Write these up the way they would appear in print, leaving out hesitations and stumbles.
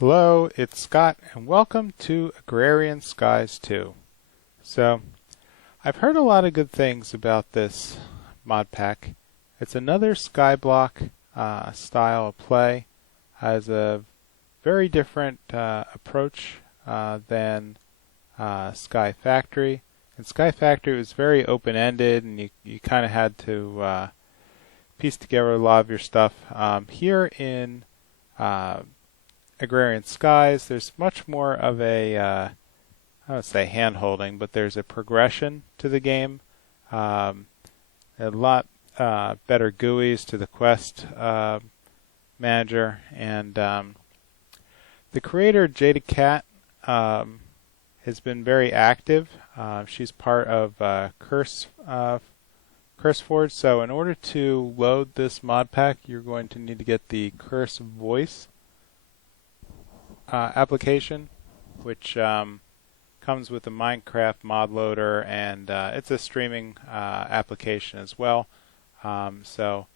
Hello, it's Scott, and welcome to Agrarian Skies 2. So, I've heard a lot of good things about this mod pack. It's another skyblock style of play. Has a very different approach than Sky Factory. And Sky Factory was very open-ended, and you kind of had to piece together a lot of your stuff. Here in Agrarian Skies, there's much more of a, I don't say hand-holding, but there's a progression to the game. A lot better GUIs to the quest manager, and the creator, JadedCat, has been very active. She's part of CurseForge, so in order to load this mod pack, you're going to need to get the Curse Voice application, which comes with the Minecraft mod loader, and it's a streaming application as well. So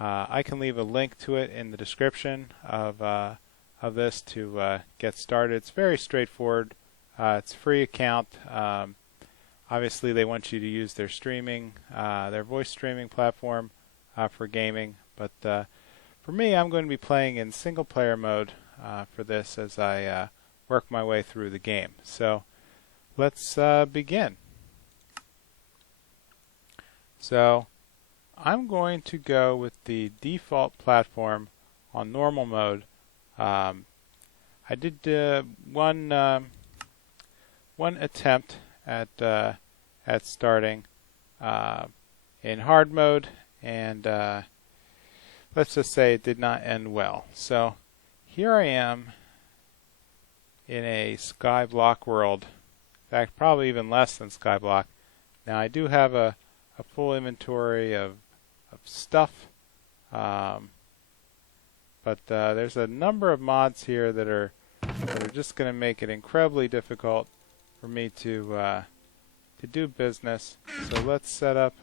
I can leave a link to it in the description of this to get started. It's very straightforward. It's a free account. Obviously, they want you to use their streaming, their voice streaming platform for gaming. But for me, I'm going to be playing in single-player mode for this as I work my way through the game. So let's begin. So I'm going to go with the default platform on normal mode. I did one attempt at starting in hard mode, and let's just say it did not end well. So here I am in a skyblock world. In fact, probably even less than skyblock. Now I do have a full inventory of stuff, but there's a number of mods here that are just going to make it incredibly difficult for me to do business. So let's set up.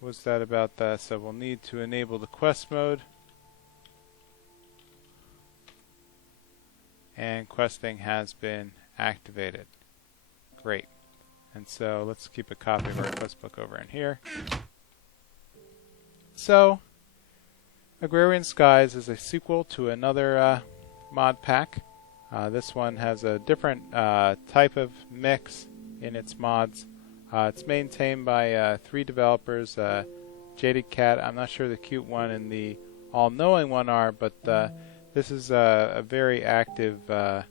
What's that about that? So we'll need to enable the quest mode. And questing has been activated. Great. And so let's keep a copy of our quest book over in here. So Agrarian Skies is a sequel to another mod pack. This one has a different type of mix in its mods. It's maintained by 3 developers, JadedCat. I'm not sure the cute one and the all-knowing one are, but this is a very active. There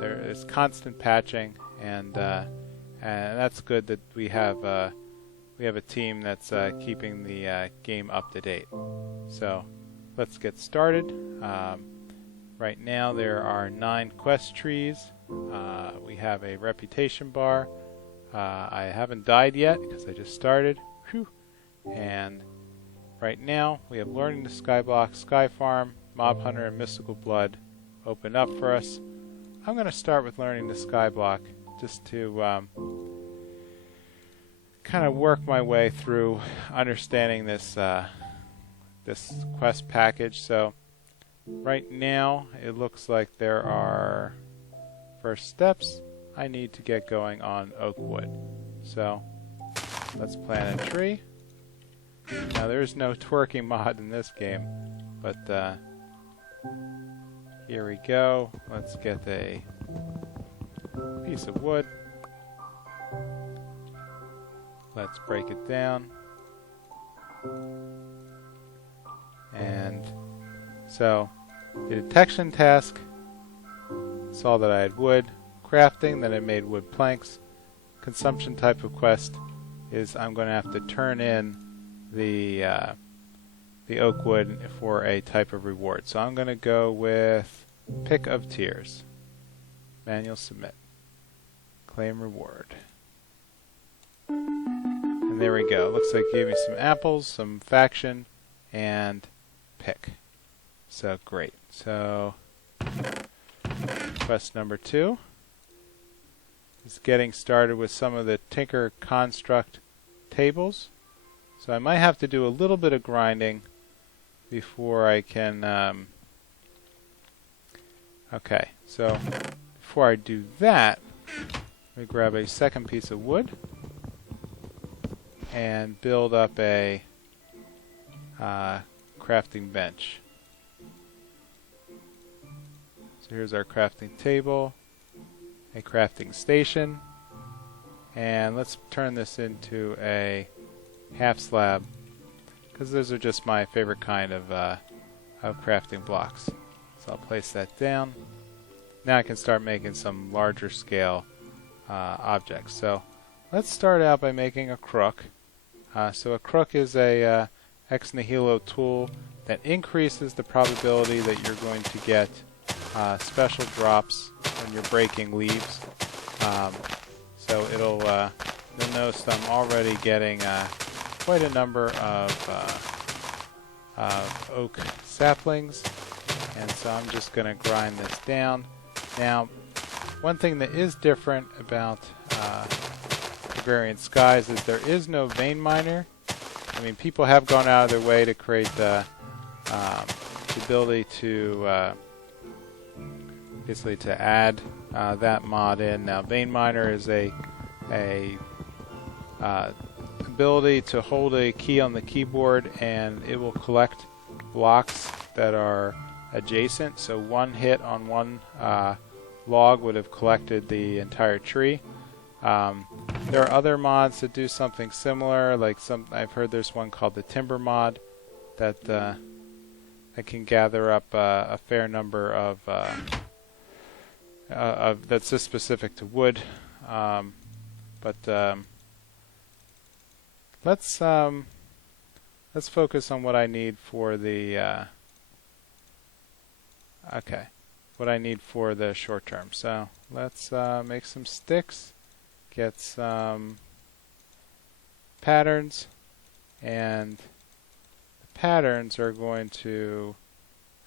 is constant patching, and that's good that we have a team that's keeping the game up to date. So let's get started. Right now there are 9 quest trees. We have a reputation bar. I haven't died yet because I just started. Whew. And right now we have Learning the Skyblock, Sky Farm, Mob Hunter, and Mystical Blood open up for us. I'm going to start with Learning the Skyblock just to kind of work my way through understanding this this quest package. So right now it looks like there are first steps. I need to get going on oak wood. So let's plant a tree. Now there's no twerking mod in this game, but here we go. Let's get a piece of wood. Let's break it down. And so the detection task saw that I had wood. Crafting, then I made wood planks. Consumption type of quest is I'm going to have to turn in the oak wood for a type of reward. So I'm going to go with Pick of Tears. Manual submit. Claim reward. And there we go. Looks like it gave me some apples, some faction, and pick. So great. So quest number 2 is getting started with some of the Tinker construct tables. So I might have to do a little bit of grinding before I can Okay, so before I do that, let me grab a second piece of wood and build up a crafting bench. So here's our crafting table, a crafting station, and let's turn this into a half slab, because those are just my favorite kind of crafting blocks. So I'll place that down. Now I can start making some larger scale objects. So let's start out by making a crook. So a crook is a ex nihilo tool that increases the probability that you're going to get special drops when you're breaking leaves. So it'll you'll notice I'm already getting quite a number of oak saplings, and so I'm just going to grind this down. Now, one thing that is different about Agrarian Skies is there is no vein miner. I mean, people have gone out of their way to create the ability to basically to add that mod in. Now, vein miner is a ability to hold a key on the keyboard, and it will collect blocks that are adjacent. So one hit on one log would have collected the entire tree. There are other mods that do something similar, like I've heard there's one called the timber mod that can gather up a fair number of that's just specific to wood. Let's focus on what I need for the what I need for the short term. So let's make some sticks, get some patterns, and the patterns are going to,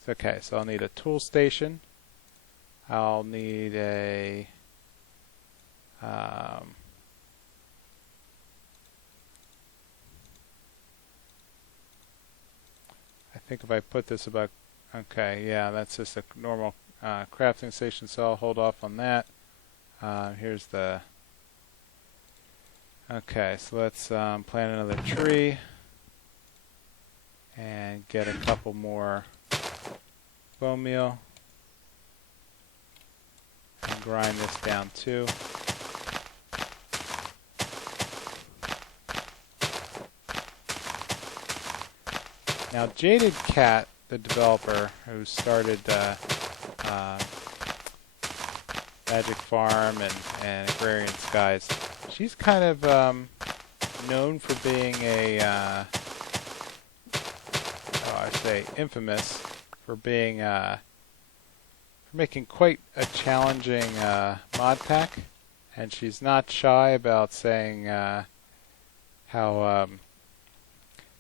okay, so I'll need a tool station. I'll need a I think if I put this about, okay, yeah, that's just a normal crafting station, so I'll hold off on that. Here's the, okay, so let's plant another tree and get a couple more bone meal and grind this down too. Now, JadedCat, the developer who started Magic Farm and Agrarian Skies, she's kind of known for being a, I say infamous for being for making quite a challenging mod pack, and she's not shy about saying how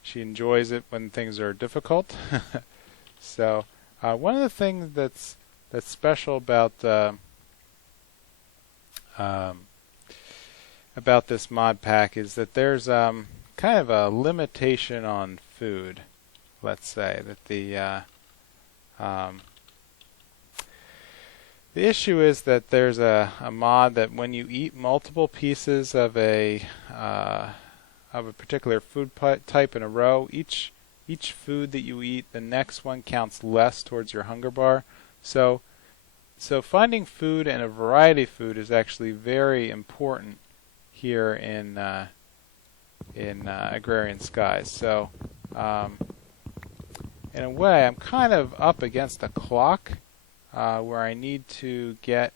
she enjoys it when things are difficult. So one of the things that's special about this mod pack is that there's kind of a limitation on food. Let's say that the issue is that there's a mod that when you eat multiple pieces of a particular food type in a row, each food that you eat, the next one counts less towards your hunger bar. So finding food and a variety of food is actually very important here in Agrarian Skies. So in a way, I'm kind of up against a clock where I need to get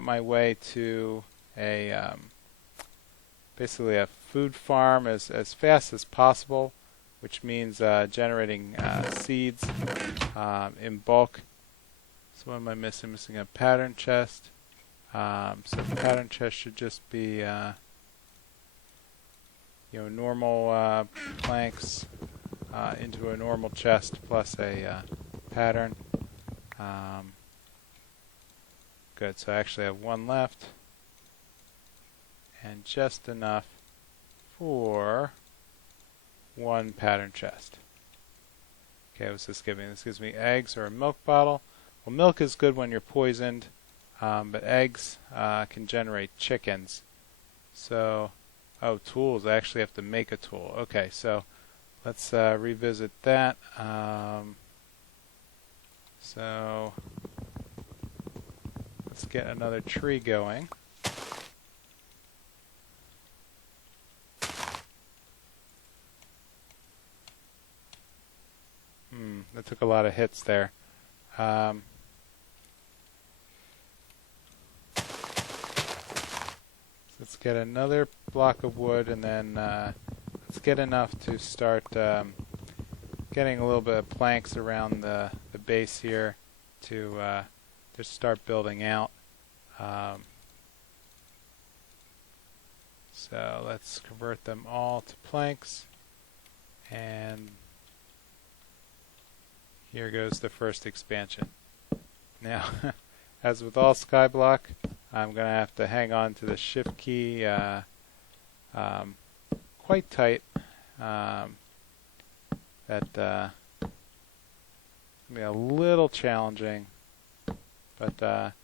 my way to a basically a food farm as fast as possible, which means generating seeds in bulk. So what am I missing? Missing a pattern chest. So the pattern chest should just be normal planks into a normal chest plus a pattern. Good. So I actually have one left, and just enough for one pattern chest. Okay, what's this give me? This gives me eggs or a milk bottle. Well, milk is good when you're poisoned, but eggs can generate chickens. So, oh, tools. I actually have to make a tool. Okay, so let's revisit that. So let's get another tree going. That took a lot of hits there. Let's get another block of wood, and then let's get enough to start getting a little bit of planks around the base here to just start building out. So let's convert them all to planks, and here goes the first expansion. Now, as with all skyblock, I'm going to have to hang on to the shift key quite tight. That be a little challenging, but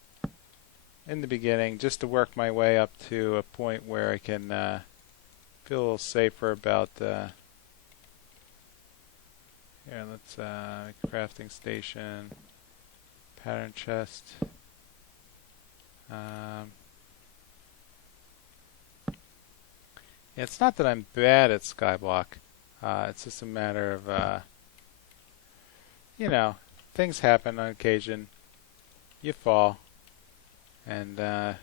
in the beginning, just to work my way up to a point where I can feel a little safer about. Here, let's crafting station, pattern chest. It's not that I'm bad at skyblock. It's just a matter of, you know, things happen on occasion. You fall, and I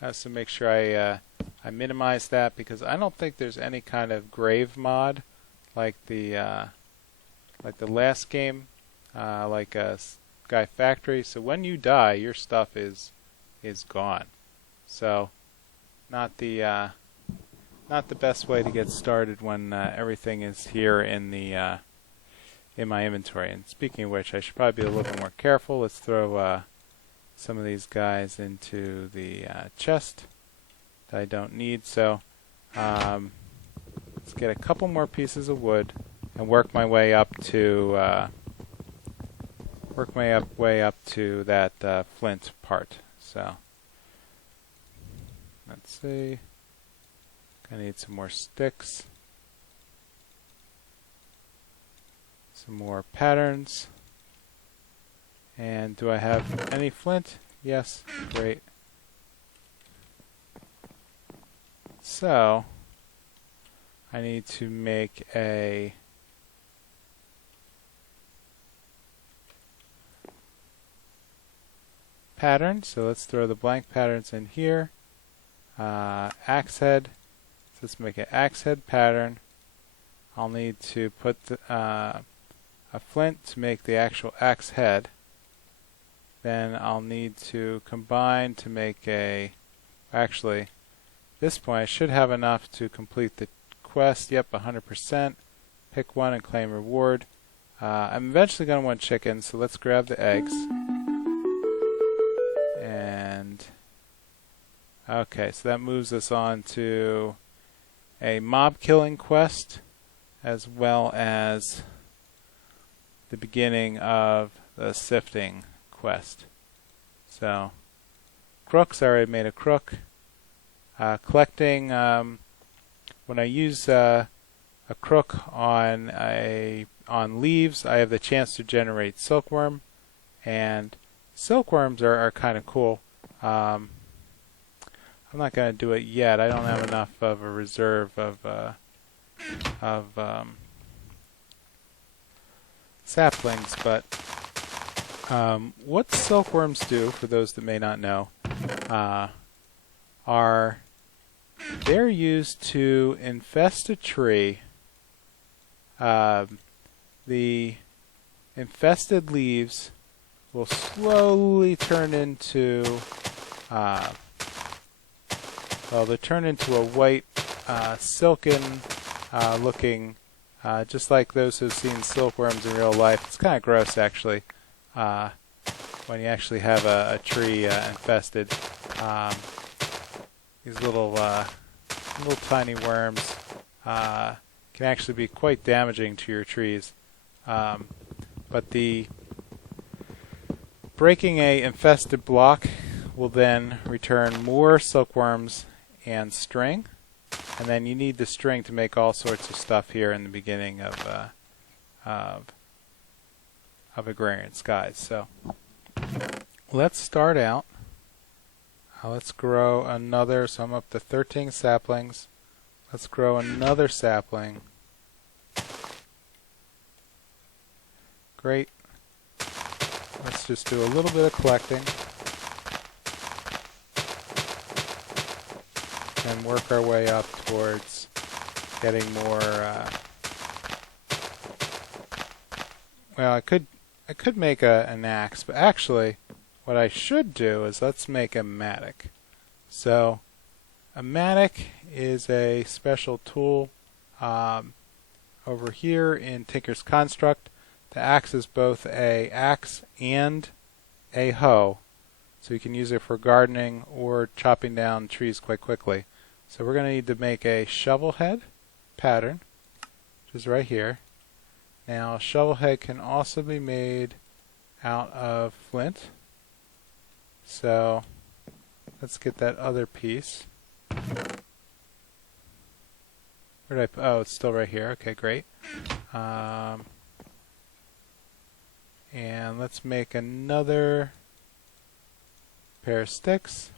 have to make sure I minimize that, because I don't think there's any kind of grave mod like the last game, like a Sky Factory. So when you die, your stuff is gone. So not the best way to get started when everything is here in the in my inventory. And speaking of which, I should probably be a little bit more careful. Let's throw some of these guys into the chest that I don't need. So let's get a couple more pieces of wood and work my way up to that flint part. So let's see. I need some more sticks, some more patterns, and do I have any flint? Yes, great. So I need to make a pattern, so let's throw the blank patterns in here. Axe head. Let's make an axe head pattern. I'll need to put a flint to make the actual axe head. Then I'll need to combine to make a... Actually, at this point I should have enough to complete the quest. Yep, 100%. Pick one and claim reward. I'm eventually going to want chicken, so let's grab the eggs. And... okay, so that moves us on to a mob killing quest, as well as the beginning of the sifting quest. So, crooks, I already made a crook. Collecting, when I use a crook on leaves, I have the chance to generate silkworm, and silkworms are kind of cool. I'm not going to do it yet. I don't have enough of a reserve of saplings, but what silkworms do, for those that may not know, are they're used to infest a tree. The infested leaves will slowly turn into they turn into a white, silken looking, just like those who've seen silkworms in real life. It's kind of gross, actually, when you actually have a tree infested. These little tiny worms can actually be quite damaging to your trees. But the breaking a infested block will then return more silkworms and string, and then you need the string to make all sorts of stuff here in the beginning of Agrarian Skies. So let's start out. Let's grow another, so I'm up to 13 saplings. Let's grow another sapling. Great. Let's just do a little bit of collecting and work our way up towards getting more. Well, I could make an axe, but actually, what I should do is let's make a mattock. So, a mattock is a special tool over here in Tinker's Construct. The axe is both a axe and a hoe, so you can use it for gardening or chopping down trees quite quickly. So we're going to need to make a shovel head pattern, which is right here. Now, a shovel head can also be made out of flint. So let's get that other piece. Where did oh, it's still right here. Okay, great. And let's make another pair of sticks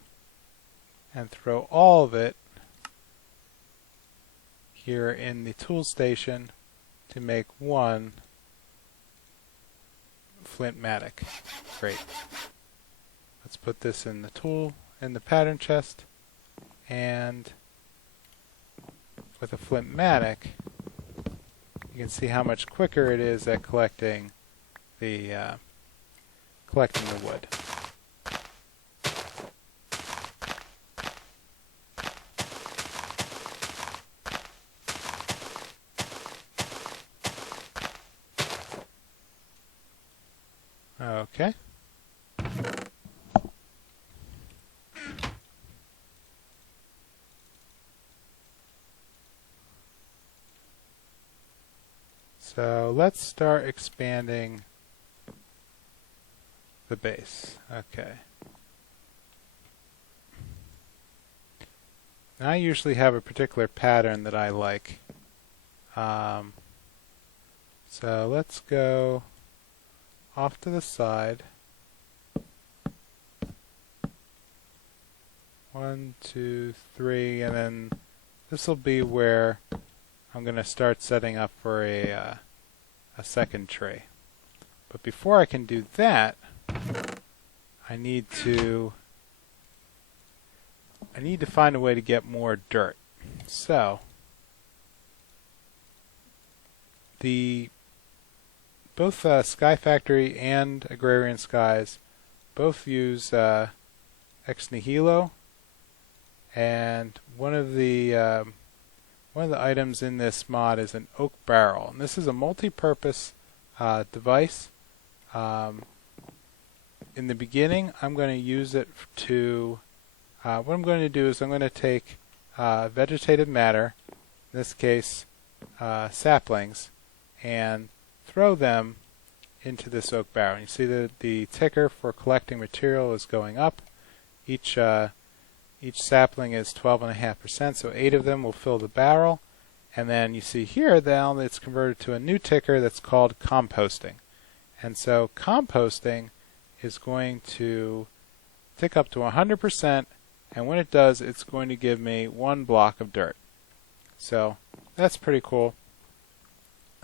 and throw all of it here in the tool station to make one flint mattock. Great. Let's put this in the pattern chest, and with a flint mattock you can see how much quicker it is at collecting the wood. Okay. So let's start expanding the base. Okay. Now I usually have a particular pattern that I like. So let's go off to the side. 1, 2, 3, and then this will be where I'm going to start setting up for a second tray. But before I can do that, I need to find a way to get more dirt. So both Sky Factory and Agrarian Skies both use ex nihilo, and one of the items in this mod is an oak barrel, and this is a multi-purpose device. In the beginning, I'm going to use it to. What I'm going to do is I'm going to take vegetative matter, in this case saplings, and throw them into this oak barrel. You see that the ticker for collecting material is going up. Each sapling is 12.5%, so 8 of them will fill the barrel. And then you see here now it's converted to a new ticker that's called composting. And so composting is going to tick up to 100%, and when it does, it's going to give me 1 block of dirt. So that's pretty cool.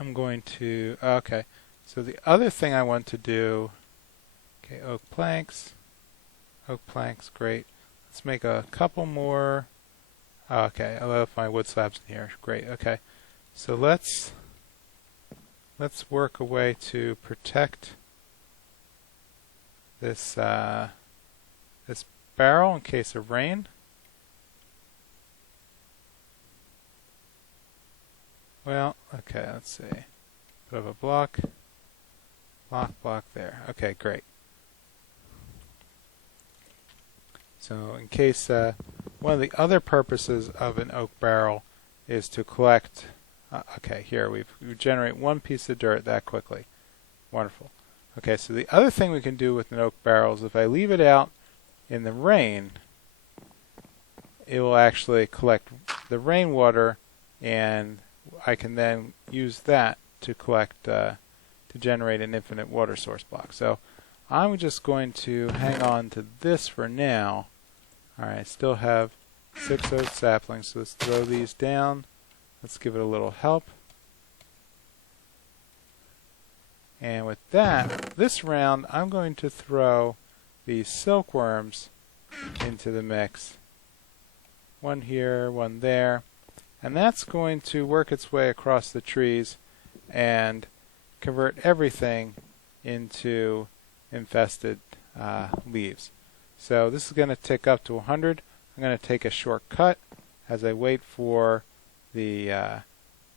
I'm going to, okay, so the other thing I want to do, okay, oak planks, great. Let's make a couple more. Okay, I love my wood slabs in here. Great. Okay, so let's work a way to protect this this barrel in case of rain. Well, okay, let's see. Bit of a block there. Okay, great. So in case one of the other purposes of an oak barrel is to collect Okay, here we generate one piece of dirt that quickly. Wonderful. Okay, so the other thing we can do with an oak barrel is if I leave it out in the rain, it will actually collect the rainwater, and I can then use that to collect, to generate an infinite water source block. So I'm just going to hang on to this for now. Alright, I still have 6 oak saplings, so let's throw these down. Let's give it a little help. And with that, this round I'm going to throw these silkworms into the mix. One here, one there. And that's going to work its way across the trees and convert everything into infested leaves. So this is going to tick up to 100. I'm going to take a shortcut as I wait for the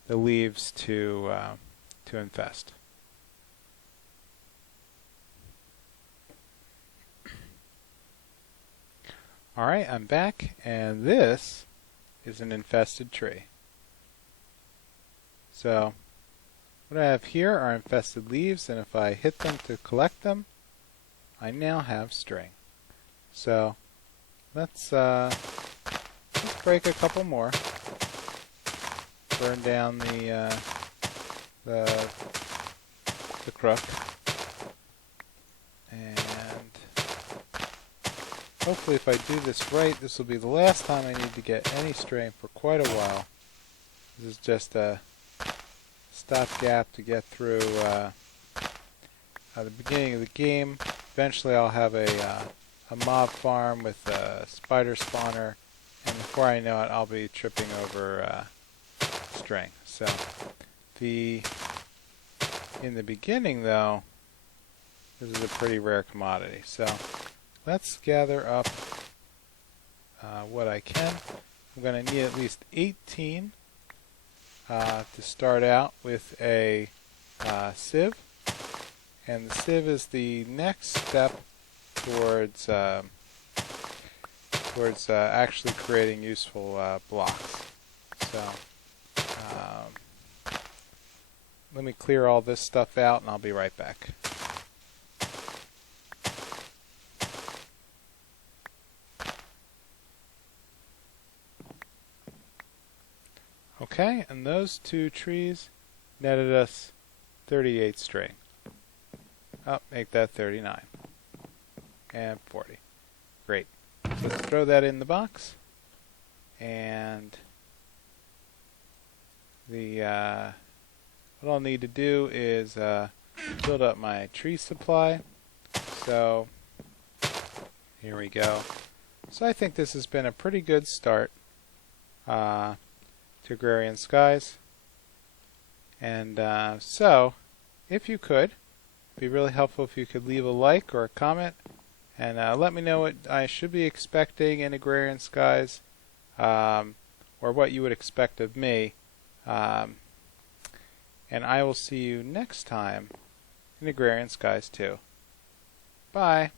leaves to infest. Alright, I'm back, and this is an infested tree. So what I have here are infested leaves, and if I hit them to collect them, I now have string. So let's break a couple more. Burn down the crook, and hopefully if I do this right, this will be the last time I need to get any string for quite a while. This is just a stopgap to get through the beginning of the game. Eventually I'll have a mob farm with a spider spawner, and before I know it I'll be tripping over string. So in the beginning though, this is a pretty rare commodity. So let's gather up what I can. I'm going to need at least 18 to start out with a sieve, and the sieve is the next step towards actually creating useful blocks. So let me clear all this stuff out and I'll be right back. Okay, and those two trees netted us 38 string. Oh, make that 39. And 40. Great. So let's throw that in the box. And what I'll need to do is build up my tree supply. So here we go. So I think this has been a pretty good start to Agrarian Skies. And so if you could, it'd be really helpful if you could leave a like or a comment and let me know what I should be expecting in Agrarian Skies, or what you would expect of me. And I will see you next time in Agrarian Skies 2. Bye.